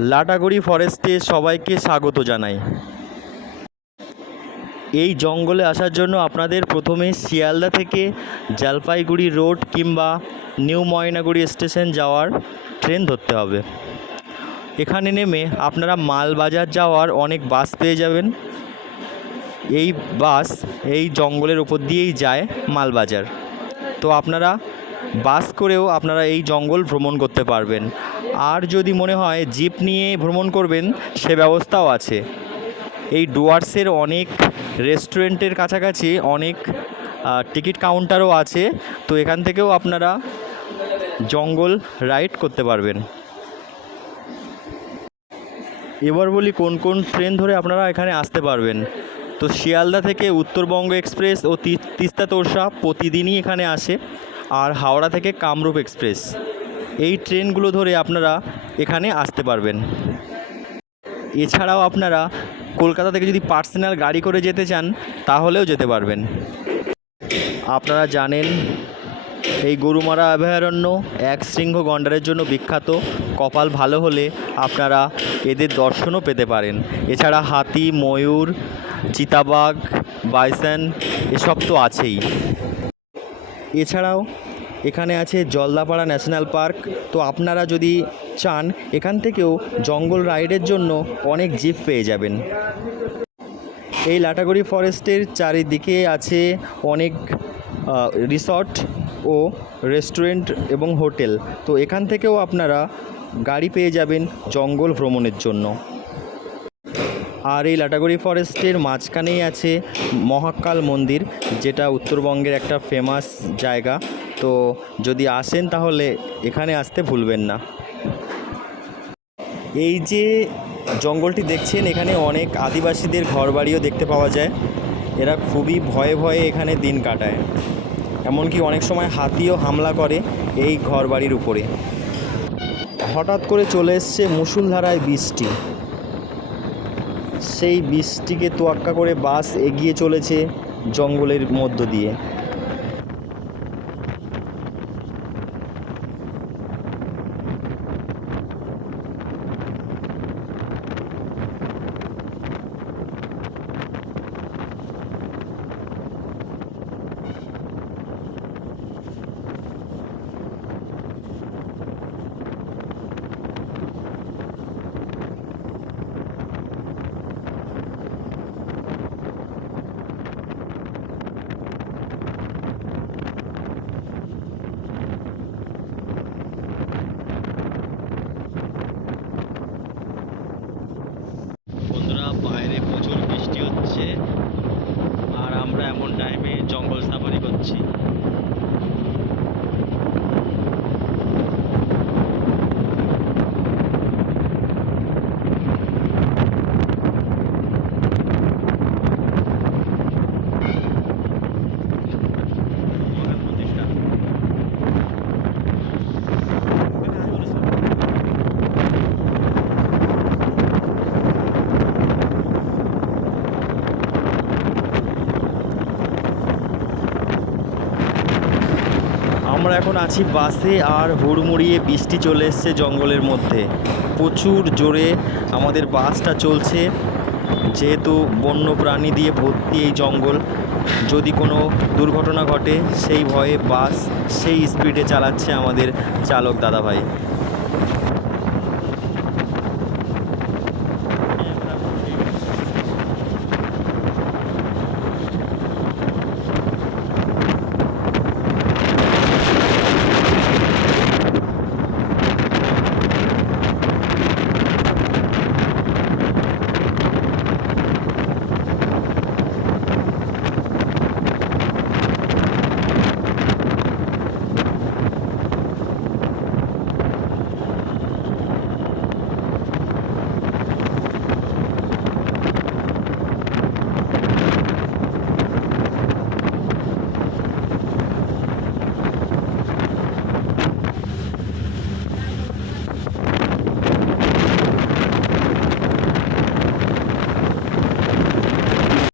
লাটাগুড়ি ফরেস্টে সবাইকে স্বাগত জানাই। এই জঙ্গলে আসার জন্য আপনাদের প্রথমে শিয়ালদা থেকে জলপাইগুড়ি রোড কিংবা নিউ ময়নাগুড়ি স্টেশন যাওয়ার ট্রেন ধরতে হবে। এখানে নেমে আপনারা মালবাজার যাওয়ার অনেক বাস পেয়ে যাবেন। এই বাস এই জঙ্গলের উপর দিয়েই যায় মালবাজার। তো আপনারা বাস করেও আপনারা এই জঙ্গল ভ্রমণ করতে পারবেন। আর যদি মনে হয় জিপ নিয়ে ভ্রমণ করবেন, সে ব্যবস্থাও আছে। এই ডুয়ার্সের অনেক রেস্টুরেন্টের কাছাকাছি অনেক টিকিট কাউন্টারও আছে। তো এখান থেকেও আপনারা জঙ্গল রাইড করতে পারবেন। এবার বলি কোন কোন ট্রেন ধরে আপনারা এখানে আসতে পারবেন। তো শিয়ালদা থেকে উত্তরবঙ্গ এক্সপ্রেস ও তিস্তা তোরসা প্রতিদিনই এখানে আসে। আর হাওড়া থেকে কামরূপ এক্সপ্রেস। এই ট্রেনগুলো ধরে আপনারা এখানে আসতে পারবেন। এছাড়াও আপনারা কলকাতা থেকে যদি পার্সোনাল গাড়ি করে যেতে চান, তাহলেও যেতে পারবেন। আপনারা জানেন, এই গরুমারা অভয়ারণ্য এক শৃঙ্গ গন্ডারের জন্য বিখ্যাত। কপাল ভালো হলে আপনারা এদের দর্শনও পেতে পারেন। এছাড়া হাতি, ময়ূর, চিতাবাঘ, বাইসন, এসব তো আছেই। এছাড়াও এখানে আছে জলদাপাড়া ন্যাশনাল পার্ক। তো আপনারা যদি চান, এখান থেকেও জঙ্গল রাইডের জন্য অনেক জিপ পেয়ে যাবেন। এই লাটাগুড়ি ফরেস্টের চারিদিকে আছে অনেক রিসর্ট ও রেস্টুরেন্ট এবং হোটেল। তো এখান থেকেও আপনারা গাড়ি পেয়ে যাবেন জঙ্গল ভ্রমণের জন্য। আর এই লাটাগুড়ি ফরেস্টের মাঝখানেই আছে মহাকাল মন্দির, যেটা উত্তরবঙ্গের একটা ফেমাস জায়গা। তো যদি আসেন তাহলে এখানে আসতে ভুলবেন না। এই যে জঙ্গলটি দেখছেন, এখানে অনেক আদিবাসীদের ঘরবাড়িও দেখতে পাওয়া যায়। এরা খুবই ভয়ে ভয়ে এখানে দিন কাটায়। এমনকি অনেক সময় হাতিও হামলা করে এই ঘরবাড়ির উপরে। হঠাৎ করে চলে এসছে মুসুলধারায় বৃষ্টি। সেই বৃষ্টিকে তোয়াক্কা করে বাস এগিয়ে চলেছে জঙ্গলের মধ্য দিয়ে বন্ধুরা বাইরে প্রচুর বৃষ্টি হচ্ছে আর আমরা এমন টাইমে জঙ্গল সাফারি করছি আমরা এখন আছি বাসে আর হুড়মুড়িয়ে বৃষ্টি চলে এসছে জঙ্গলের মধ্যে। প্রচুর জোরে আমাদের বাসটা চলছে। যেহেতু বন্য প্রাণী দিয়ে ভর্তি এই জঙ্গল, যদি কোনো দুর্ঘটনা ঘটে, সেই ভয়ে বাস সেই স্পিডে চালাচ্ছে আমাদের চালক দাদাভাই।